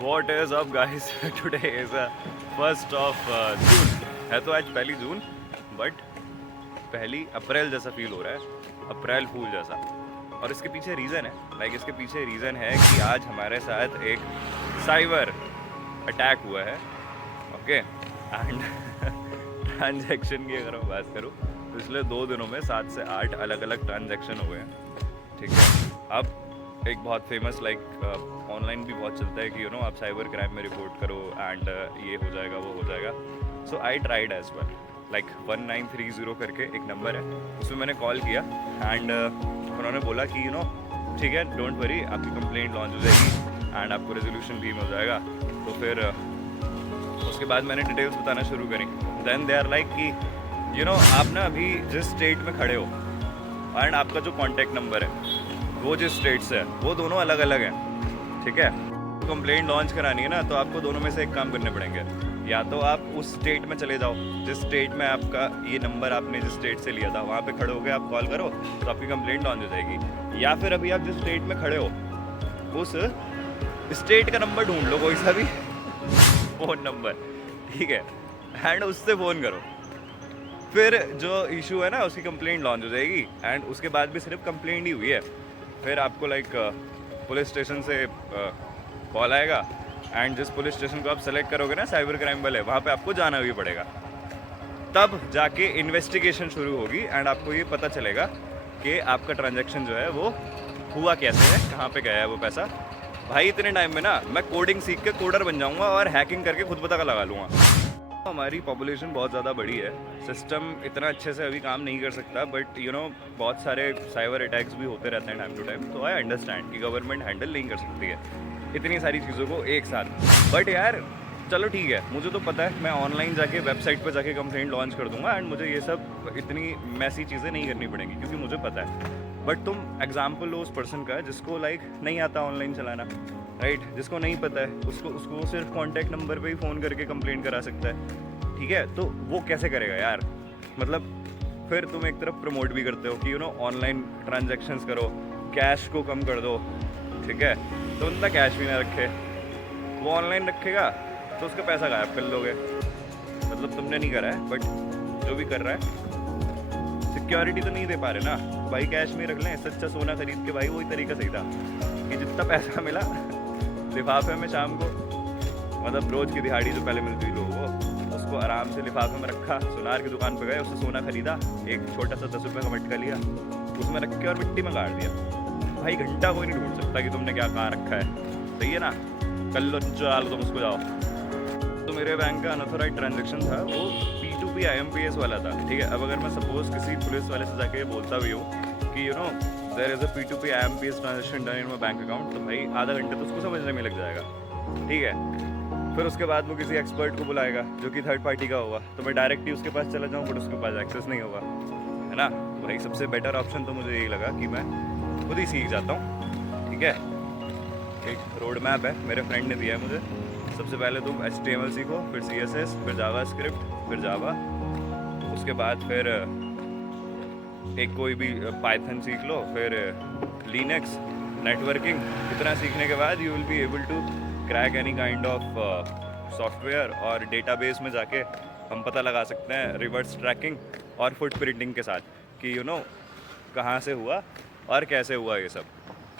What is up guys? Today is 1st of June. है तो आज 1 जून, बट 1 अप्रैल जैसा फील हो रहा है, अप्रैल फूल जैसा। और इसके पीछे रीज़न है, इसके पीछे रीज़न है कि आज हमारे साथ एक साइबर अटैक हुआ है, ओके। एंड ट्रांजैक्शन की अगर मैं बात करूँ, पिछले 2 दिनों में 7 से 8 अलग अलग ट्रांजैक्शन हुए हैं, ठीक है। अब एक बहुत फेमस ऑनलाइन भी बहुत चलता है कि आप साइबर क्राइम में रिपोर्ट करो एंड ये हो जाएगा वो हो जाएगा। सो आई ट्राइड एज वेल, 1930 करके एक नंबर है, उसमें मैंने कॉल किया एंड उन्होंने बोला कि ठीक है, डोंट वरी, आपकी कंप्लेंट लॉन्च हो जाएगी एंड आपको रेजोल्यूशन भी मिल जाएगा। तो फिर उसके बाद मैंने डिटेल्स बताना शुरू करी। देन दे आर लाइक कि आप ना अभी जिस स्टेट में खड़े हो एंड आपका जो कॉन्टैक्ट नंबर है वो जिस स्टेट से है वो दोनों अलग अलग हैं, ठीक है। कंप्लेंट लॉन्च करानी है ना, तो आपको दोनों में से एक काम करने पड़ेंगे। या तो आप उस स्टेट में चले जाओ जिस स्टेट में आपका ये नंबर आपने जिस स्टेट से लिया था वहाँ पे खड़े हो गए, आप कॉल करो तो आपकी कंप्लेंट लॉन्च हो जाएगी। या फिर अभी आप जिस स्टेट में खड़े हो उस स्टेट का नंबर ढूंढ लो, कोई सा भी फ़ोन नंबर, ठीक है, एंड उससे फ़ोन करो। फिर जो इशू है ना उसकी कंप्लेंट लॉन्च हो जाएगी एंड उसके बाद भी सिर्फ कंप्लेंट ही हुई है, फिर आपको पुलिस स्टेशन से कॉल आएगा एंड जिस पुलिस स्टेशन को आप सेलेक्ट करोगे ना साइबर क्राइम वाले, वहाँ पे आपको जाना भी पड़ेगा। तब जाके इन्वेस्टिगेशन शुरू होगी एंड आपको ये पता चलेगा कि आपका ट्रांजैक्शन जो है वो हुआ कैसे है, कहाँ पे गया है वो पैसा। भाई इतने टाइम में ना मैं कोडिंग सीख के कोडर बन जाऊँगा और हैकिंग करके खुद पता लगा लूँगा। हमारी पॉपुलेशन बहुत ज़्यादा बड़ी है, सिस्टम इतना अच्छे से अभी काम नहीं कर सकता, बट बहुत सारे साइबर अटैक्स भी होते रहते हैं टाइम टू टाइम। तो आई अंडरस्टैंड कि गवर्नमेंट हैंडल नहीं कर सकती है इतनी सारी चीज़ों को एक साथ। बट यार चलो ठीक है, मुझे तो पता है मैं ऑनलाइन जाके वेबसाइट पर जाके कंप्लेंट लॉन्च कर दूंगा एंड मुझे ये सब इतनी मैसी चीज़ें नहीं करनी पड़ेंगी क्योंकि मुझे पता है। बट तुम एग्जाम्पल लो उस पर्सन का जिसको नहीं आता ऑनलाइन चलाना, राइट, जिसको नहीं पता है, उसको सिर्फ कॉन्टैक्ट नंबर पे ही फ़ोन करके कंप्लेंट करा सकता है, ठीक है। तो वो कैसे करेगा यार? मतलब फिर तुम एक तरफ प्रमोट भी करते हो कि ऑनलाइन ट्रांजैक्शंस करो, कैश को कम कर दो, ठीक है। तो बंदा कैश भी ना रखे, वो ऑनलाइन रखेगा तो उसका पैसा गायब कर लोगे। मतलब तुमने नहीं करा है बट जो भी कर रहा है सिक्योरिटी तो नहीं दे पा रहे ना, भाई कैश में रख लें, सच्चा सोना खरीद के। भाई वही तरीका सही था कि जितना पैसा मिला लिफाफे में शाम को, मतलब रोज़ की दिहाड़ी जो पहले मिलती थी लोगों को, उसको आराम से लिफाफे में रखा, सुनार की दुकान पर गए, उससे सोना खरीदा, एक छोटा सा 10 रुपये का मटका लिया, उसमें रख के और मिट्टी में गाड़ दिया। भाई घंटा कोई नहीं ढूंढ सकता कि तुमने क्या कहाँ रखा है, सही है ना। कल लो चुरा लो तुम उसको, जाओ। तो मेरे बैंक का अनऑथराइज्ड ट्रांजैक्शन था, वो P2P IMPS वाला था, ठीक है। अब अगर मैं सपोज किसी पुलिस वाले से जाके बोलता भी हूँ कि there is a P2P IMPS transaction done in my bank account, तो भाई आधा घंटे तो उसको समझने में लग जाएगा, ठीक है। फिर उसके बाद वो किसी एक्सपर्ट को बुलाएगा जो कि थर्ड पार्टी का होगा, तो मैं डायरेक्ट ही उसके पास चला जाऊँ बट उसके पास एक्सेस नहीं होगा, है ना। तो भाई सबसे बेटर ऑप्शन तो मुझे यही लगा कि मैं खुद ही सीख जाता हूँ, ठीक है। एक रोड मैप है मेरे फ्रेंड ने दिया है मुझे। सबसे पहले तुम HTML सीखो, फिर CSS, फिर जावास्क्रिप्ट, फिर जावा, उसके बाद फिर एक कोई भी पाइथन सीख लो, फिर लिनक्स, नेटवर्किंग। इतना सीखने के बाद you will be able to crack any kind of software, और डेटाबेस में जाके हम पता लगा सकते हैं रिवर्स ट्रैकिंग और फुटप्रिंटिंग के साथ कि कहाँ से हुआ और कैसे हुआ ये सब,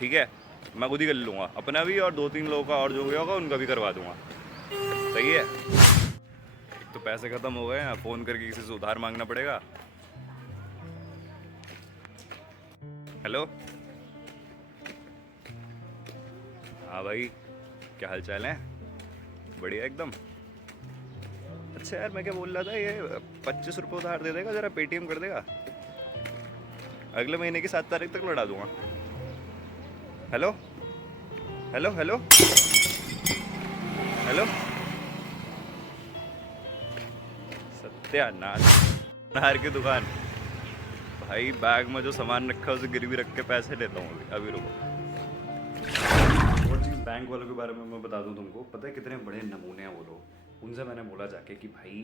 ठीक है। मैं खुद ही कर लूँगा अपना भी, और 2-3 लोगों का और जो भी होगा उनका भी करवा दूँगा, सही है। एक तो पैसे ख़त्म हो गए हैं, फ़ोन करके किसी से उधार मांगना पड़ेगा। हेलो, हाँ भाई, क्या हाल चाल है? बढ़िया एकदम। अच्छा यार, मैं क्या बोल रहा था, ये 25 रुपये उधार दे देगा, ज़रा पेटीएम कर देगा, अगले महीने की 7 तारीख तक लौटा दूँगा। हेलो हेलो हेलो हेलो, सत्यानाश, नार की दुकान। भाई बैग में जो सामान रखा है उसे गिरवी रख के पैसे लेता हूँ अभी रुको। और चीज़ बैंक वालों के बारे में मैं बता दूँ तुमको, पता है कितने बड़े नमूने हैं वो लोग। उनसे मैंने बोला जाके कि भाई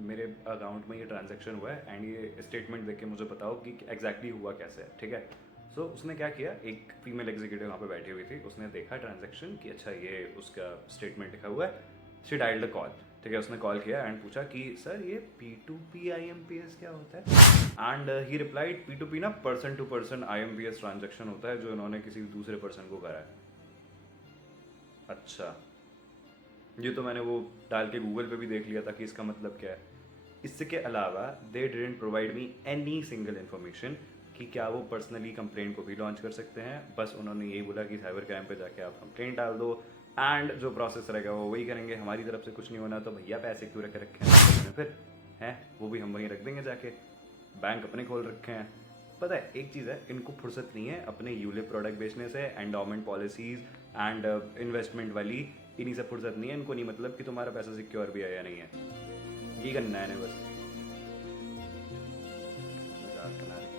मेरे अकाउंट में ये ट्रांजैक्शन हुआ है एंड ये स्टेटमेंट देख के मुझे बताओ कि एग्जैक्टली हुआ कैसे है, ठीक है। सो उसने क्या किया, एक फीमेल एग्जीक्यूटिव वहाँ पे बैठी हुई थी, उसने देखा ट्रांजैक्शन कि अच्छा ये उसका स्टेटमेंट लिखा हुआ है, शी डायल्ड द कॉल, ठीक है, उसने कॉल किया एंड पूछा कि सर ये P2P IMPS क्या होता है, एंड ही रिप्लाइड P2P ना person to person IMPS transaction होता है जो इन्होंने किसी दूसरे पर्सन को करा है। अच्छा, ये तो मैंने वो डाल के गूगल पे भी देख लिया था कि इसका मतलब क्या है। इससे के अलावा they didn't provide me any single information कि क्या वो पर्सनली कंप्लेंट को भी लॉन्च कर सकते हैं। बस उन्होंने यही बोला कि साइबर क्राइम पे जाके आप कंप्लेंट डाल दो एंड जो प्रोसेस रहेगा वो वही करेंगे, हमारी तरफ से कुछ नहीं होना। तो भैया पैसे क्यों रख रखे हैं फिर, हैं वो भी हम वहीं रख देंगे जाके, बैंक अपने खोल रखे हैं। पता है एक चीज़ है, इनको फुर्सत नहीं है अपने यूलिप प्रोडक्ट बेचने से, एंडोमेंट पॉलिसीज एंड इन्वेस्टमेंट वाली, इन्हीं से फुर्सत नहीं है इनको। नहीं मतलब कि तुम्हारा पैसा सिक्योर भी है या नहीं है, ये करना है बस, मजाक बना रहे।